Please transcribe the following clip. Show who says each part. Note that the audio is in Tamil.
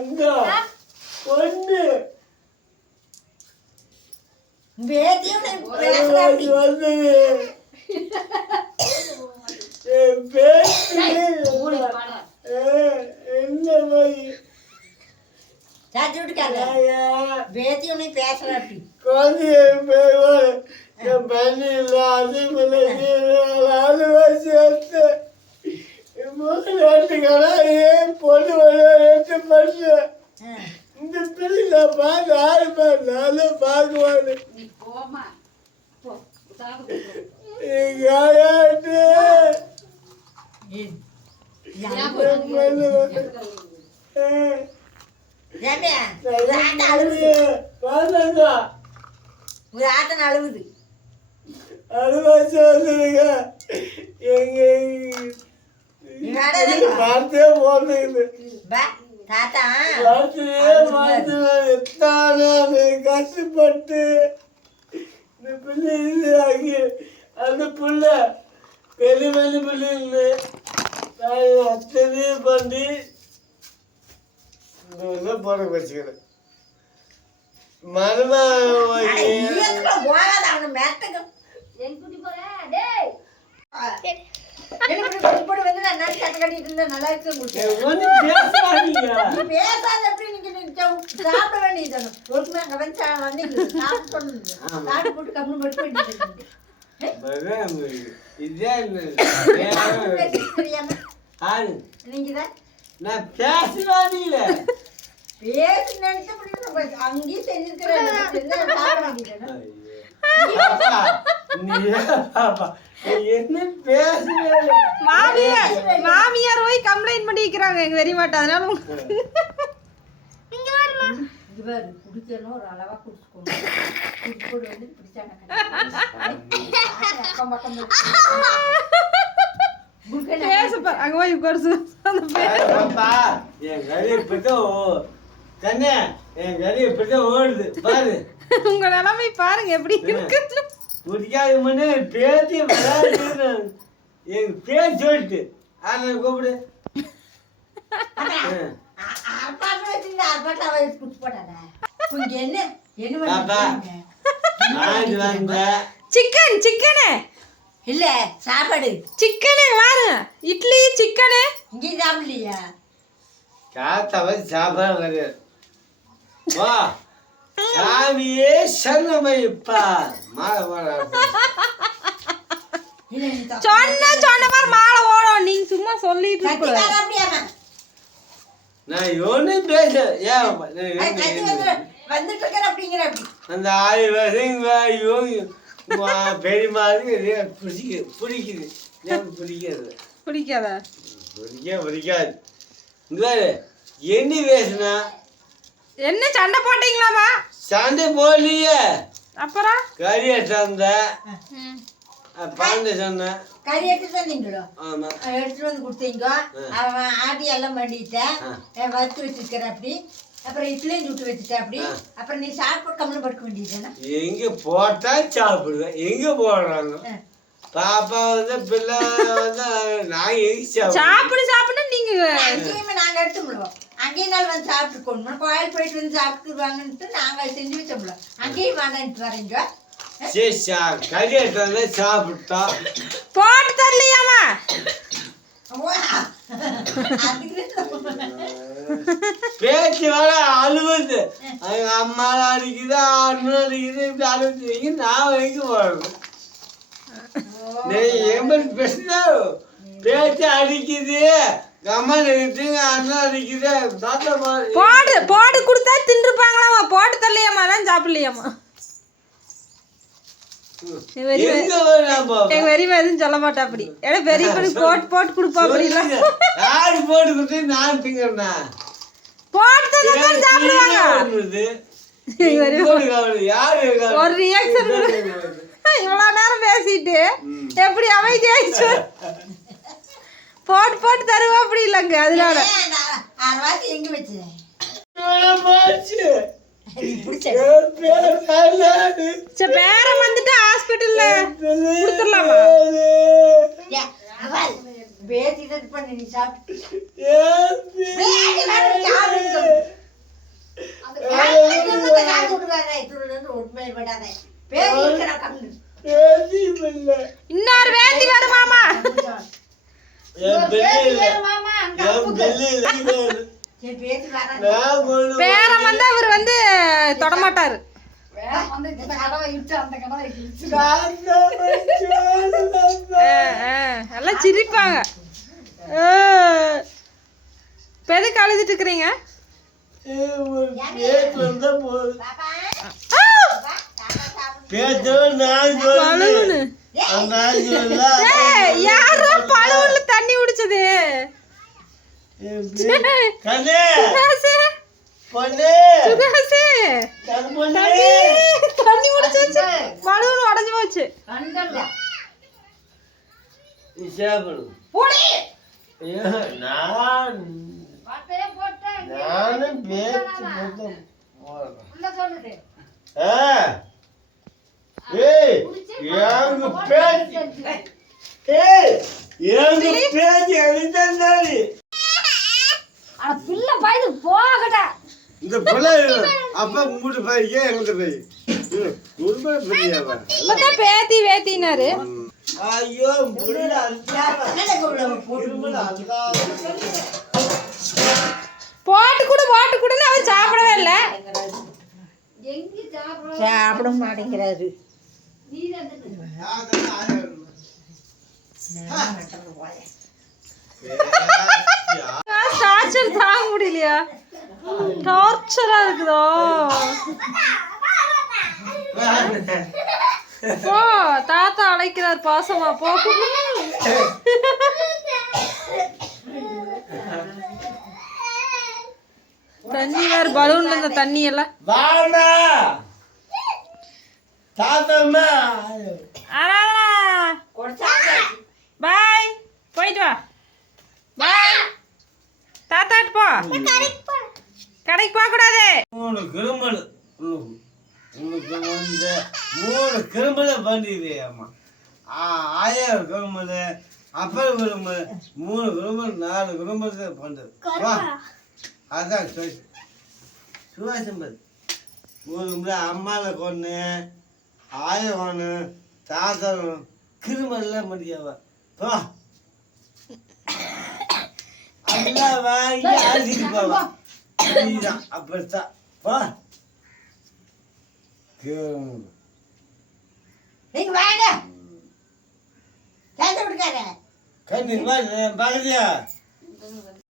Speaker 1: தங்கம் பொண்ணு பேத்தியுனை பேசுறாப்பி
Speaker 2: குழந்தைய பண்ணியில் அது அது வச்சு மூணு ரெண்டு கடை ஏன் பொண்ணு வர ரெண்டு பண்ணு
Speaker 1: ஆ.
Speaker 2: இந்த பிள்ளை நான் பார்த்து ஆறு பேர் நானும் பார்க்குவானு?
Speaker 1: ஒரு
Speaker 2: எங்க வார்த்தையே
Speaker 1: தாத்தா.
Speaker 2: கஷ்டப்பட்டு இந்த பிள்ளை அந்த பிள்ளை பெரிய பெரிய பிள்ளைங்க நான் அத்தனையும் பண்ணி போட வச்சுக்கிறேன் மருமா
Speaker 1: நான்
Speaker 2: பேசுவாதீங்கள
Speaker 1: பேசி நினைச்சு அங்கேயும் செஞ்சிருக்கிறேன்.
Speaker 3: மாமியார் மாமியார் போய் கம்ப்ளைண்ட் பண்ணிக்கிறாங்க எங்க வெறிமாட்ட அதனால
Speaker 1: பாரு குடிக்கணும் ஒரு அளவா குடிச்சுக்கணும் குடிப்போடு வந்து பிடிச்சாங்க அக்கம் பக்கம்
Speaker 3: பேச பாரு அங்க போய் அந்த
Speaker 2: என் கறி இப்பதான் தண்ணே என் கறி இப்பதான் ஓடுது. பாரு.
Speaker 3: உங்க நிலைமை பாருங்க எப்படி இருக்கு
Speaker 2: குடிக்காத முன்னே பேத்தி எங்க பேர் சொல்லிட்டு. ஆனா கூப்பிடு?
Speaker 3: Chicken chicken.
Speaker 1: இல்ல சாப்பாடு.
Speaker 3: சிக்கனு பாருங்க இட்லி சிக்கனு.
Speaker 1: இங்கேயும் சாப்பிடலையா?
Speaker 2: காத்தா வந்து சாப்பிட வா. சாமியே சரணமைப்பா மாலை மாலை
Speaker 1: இல்ல நீ தப்பு.
Speaker 3: சொன்ன சொன்ன மாதிரி மாலை ஓடும். நீங்க சும்மா சொல்லிட்டு?
Speaker 2: நான் ஒன்றும் பேச ஏன்
Speaker 1: வந்துட்டு இருக்கிற அப்படிங்கிற
Speaker 2: அந்த ஆயிரம் வருஷங்க இவங்க பெரியமாருக்கு பிடிக்குது. பிடிக்குது? பிடிக்காது?
Speaker 3: பிடிக்காதா.
Speaker 2: பிடிக்க பிடிக்காது என்ன பேசுனா
Speaker 3: என்ன சண்டை போட்டீங்களாமா
Speaker 2: சண்டை போடலையே.
Speaker 3: அப்புறம்?
Speaker 2: கறியை தந்த. பாண்ட சொன்னேன்
Speaker 1: கறி எடுத்து தந்தீங்களோ?
Speaker 2: ஆமா.
Speaker 1: எடுத்துட்டு வந்து கொடுத்தீங்க. அவன் ஆட்டி எல்லாம் பண்ணிட்டேன் வறுத்து வச்சிருக்கிற அப்படி. அப்புறம் இட்லியும் சுட்டு வச்சுட்டேன் அப்படி. அப்புறம் நீ சாப்பிட்டு கம்மலும் படுக்க வேண்டியதுதானே
Speaker 2: எங்க போட்டா சாப்பிடுவேன். எங்க போடுறாங்க? பாப்பா வந்து பிள்ளை வந்து நான் எங்க
Speaker 3: சாப்பிடு சாப்பிடு நீங்க
Speaker 1: நாங்க எடுத்துங்களோம் அங்கேயும் நாள் வந்து சாப்பிட்டுக்கணும் கோயில் போயிட்டு வந்து சாப்பிட்டுருவாங்கன்ட்டு நாங்க செஞ்சு வச்சோம்ல அங்கேயும் வேண்டான்ட்டு வரீங்க
Speaker 2: சரி சா கறியை தந்த சாப்பிட்டோம்
Speaker 3: போட்டு தரலையாமா?
Speaker 2: பேச்சு வர அழுவுது. அம்மா அடிக்குது அண்ணன் அடிக்குது இப்படி அழுது நான் எங்க போறேன் நீ எம்பது பேசுனா பேச்சு அடிக்குது.
Speaker 3: போடு போடு கொடுத்தா தின்றுப்பாங்களாமா? போட்டு தரலையாமா? நான் சாப்பிடலையாமா? எங்க பெரியமா எதுவும் சொல்ல மாட்டா அப்படி. ஏன்னா பெரிய பெரிய போட்டு போட்டு கொடுப்பா அப்படிலாம்
Speaker 2: யாரு போட்டு கொடுத்து நான்
Speaker 3: போட்டு தான் சாப்பிடுவாங்க.
Speaker 2: யாரு
Speaker 3: ஒரு ரியாக்ஷன் இவ்வளவு நேரம் பேசிட்டு எப்படி அமைதியாயிடுச்சு? போட்டு போட்டு தருவா அப்படி இல்லைங்க. அதனால.
Speaker 1: எங்க
Speaker 3: பேரம் வந்துட்டு ஹாஸ்பிட்டல்ல. கொடுத்துடலாமா?
Speaker 1: பேசிட்டு இது பண்ணி நீ சாப்பிட்டு.
Speaker 2: பேத்தி பிள்ளை
Speaker 3: இன்னொரு வேத்தி வரும் பேரம் வந்து அவர் வந்து தொடமாட்டாரு. எல்லாம் சிரிப்பாங்க. இப்ப எதுக்கு அழுதுட்டு இருக்கிறீங்க?
Speaker 2: பேச்சு வந்தா போதும்.
Speaker 1: பாப்பா
Speaker 3: ஆ!
Speaker 1: வா தாத்தா சாப்பிடு
Speaker 2: பேச்சோடு நான்
Speaker 3: பலூனு
Speaker 2: சொல்லுவேன். அந்த நான் சொல்ல
Speaker 3: ஏய், யாரோ பழுவுல தண்ணி குடிச்சது
Speaker 2: என் பேர் கண்ணே
Speaker 3: சுகாசு,
Speaker 2: பொண்ணு
Speaker 3: சுகாசு.
Speaker 2: கண்மணி
Speaker 3: தம்பி, தண்ணி குடிச்சாச்சு பழுவுன்னு உடஞ்சு போச்சு
Speaker 1: கண்டல்ல
Speaker 2: நீ சாப்பிடு
Speaker 1: போடி
Speaker 2: ஐயோ, நான்
Speaker 4: பட்டையே போட்டேன்
Speaker 2: நானும் பேச்சு
Speaker 4: பிள்ளை பயந்து போகட்டா.
Speaker 2: இந்த பிள்ளை அப்பா கும்பிட்டு போய் ஏன் எங்கிட்ட போய்? பெரியவா
Speaker 3: இப்பதான் பேத்தி வேத்தினாரு.
Speaker 2: ஐயோ.
Speaker 3: போட்டு கூட போட்டு கூடன்னு அவர் சாப்பிடவே இல்லை.
Speaker 4: எங்க சாப்பிட
Speaker 1: சாப்பிட மாட்டேங்கிறாரு.
Speaker 4: நீ தான் தின்னு.
Speaker 2: யாருன்னா ஆயிரம்.
Speaker 3: டார்ச்சர் தாங்க முடியலையா டார்ச்சரா இருக்குதோ போ தாத்தா அழைக்கிறார் பாசமா போ தண்ணி வேற பலூன்ல இருந்த தண்ணி எல்லாம் பாய் போயிட்டு வா பாய் கடைக்கு போக கூடாது.
Speaker 2: மூணு கிருமல் உனக்கு வந்து மூணு கிருமலை பண்ணிடுது அம்மா. ஆயிரம் கிருமல் அப்பர் கிருமல் மூணு கிருமல் நாலு கிருமல் தான் பண்ணுறது வா. அதான் சுவாசி சுவாசம்பது ஒரு முறை அம்மாவை கொண்டு ஆய கொண்டு தாத்தா கிருமெல்லாம் பண்ணியாவா. வா. அதெல்லாம் வாங்கி அழைச்சிட்டு போவா. நீதான் அப்படித்தான்.
Speaker 1: நீங்க வாங்க. விட்டுக்காரு
Speaker 2: கண்டிப்பா பக்கத்தியா